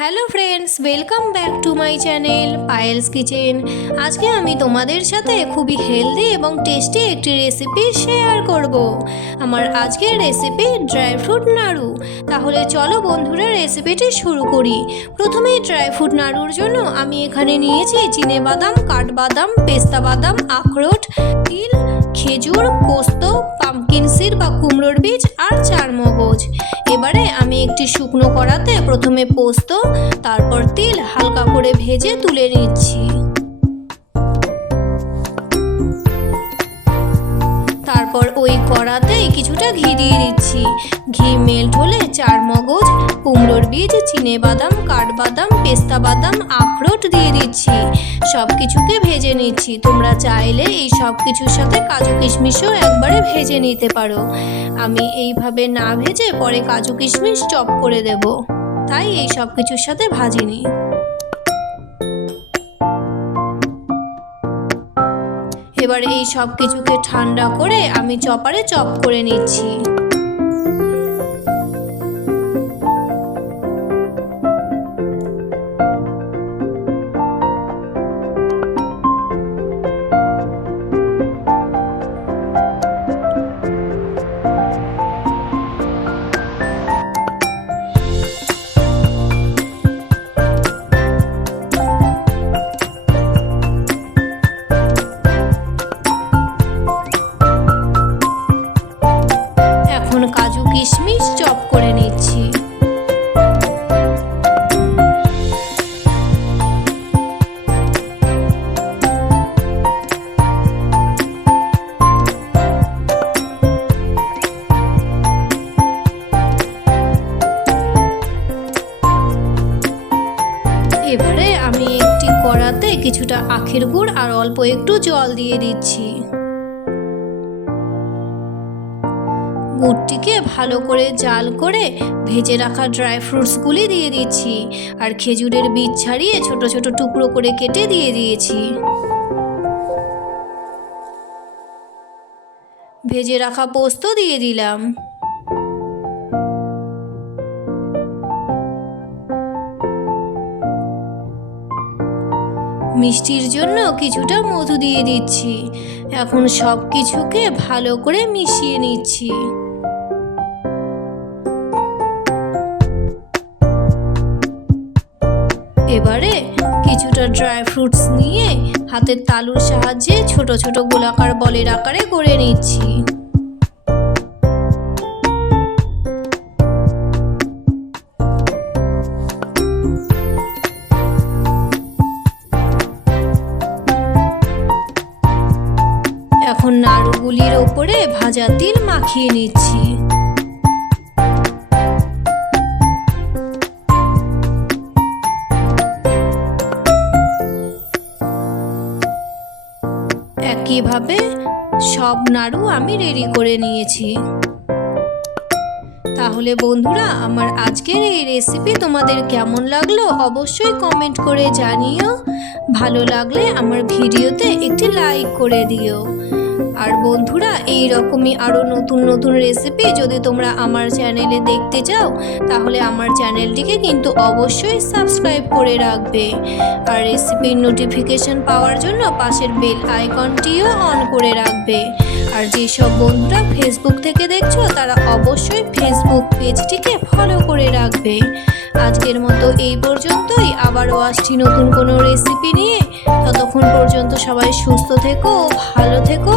Hello friends, welcome back to my channel Payel's kitchen. আজকে আমি তোমাদের সাথে খুবই হেলদি এবং টেস্টি একটি রেসিপি শেয়ার করব। আমার আজকের রেসিপি ড্রাই ফ্রুট নাড়ু। তাহলে চলো বন্ধুরা রেসিপিটি শুরু করি। প্রথমেই ড্রাই ফ্রুট নাড়ুর জন্য আমি এখানে নিয়েছি চিনেবাদাম, কাঠবাদাম, পেস্তা বাদাম, আখরোট, তিল, খেজুর, পোস্ত, পামকিন সিড বা কুমড়োর বীজ আর চারমগজ। এবারে আমি একটি শুকনো কড়াতে প্রথমে পোস্ত, তারপর তিল হালকা করে ভেজে তুলে নিচ্ছি। তারপর ওই কড়াতেই কিছুটা ঘি দিয়ে দিচ্ছি। ঘি মেল্ট হলে চারমগজ, কুমড়োর বীজ, চিনেবাদাম, কাঠবাদাম, পেস্তা বাদাম, আখরোট দিয়ে দিচ্ছি। সব কিছুকে ভেজে নিচ্ছি। তোমরা চাইলে এই সব কিছুর সাথে কাজু কিশমিশও একবারে ভেজে নিতে পারো। আমি এইভাবে না ভেজে পরে কাজু কিশমিশ চপ করে দেব, তাই এই সব কিছুর সাথে ভাজিনি। এবার এই সব কিছুকে ঠান্ডা করে আমি চপারে চপ করে নিচ্ছি। কাজু কিশমিশ চপ করে নিচ্ছি। এবারে আমি একটি কড়াতে কিছুটা আখের গুড় আর অল্প একটু জল দিয়ে দিচ্ছি। গুড়টিকে ভালো করে জাল করে ভেজে রাখা ড্রাই ফ্রুটসগুলি দিয়ে দিচ্ছি আর খেজুরের বীজ ছাড়িয়ে ছোট ছোট টুকরো করে কেটে দিয়ে দিয়েছি। ভেজে রাখা পোস্ত দিয়ে দিলাম। মিষ্টির জন্য কিছুটা মধু দিয়ে দিচ্ছি। এখন সব কিছুকে ভালো করে মিশিয়ে নিচ্ছি। এবারে কিছুটা ড্রাই ফ্রুটস নিয়ে হাতের তালুর সাহায্যে ছোট ছোট গোলাকার বলের আকারে গড়ে নিচ্ছি। এখন নাড়ুগুলির ওপরে ভাজা তিল মাখিয়ে নিচ্ছি। একইভাবে সব নাড়ু আমি রেডি করে নিয়েছি। তাহলে বন্ধুরা, আমার আজকের এই রেসিপি তোমাদের কেমন লাগলো অবশ্যই কমেন্ট করে জানিও। ভালো লাগলে আমার ভিডিওতে একটি লাইক করে দিও। আর বন্ধুরা, এই রকমই আরও নতুন নতুন রেসিপি যদি তোমরা আমার চ্যানেলে দেখতে চাও তাহলে আমার চ্যানেলটিকে কিন্তু অবশ্যই সাবস্ক্রাইব করে রাখবে। আর রেসিপির নোটিফিকেশন পাওয়ার জন্য পাশের বেল আইকনটিও অন করে রাখবে। আর যেসব বন্ধুরা ফেসবুক থেকে দেখছো তারা অবশ্যই ফেসবুক পেজটিকে ফলো করে রাখবে। আজকের মতো এই পর্যন্তই। আবারও আসছি নতুন কোনো রেসিপি নিয়ে। ততক্ষণ পর্যন্ত সবাই সুস্থ থেকো, ভালো থেকো।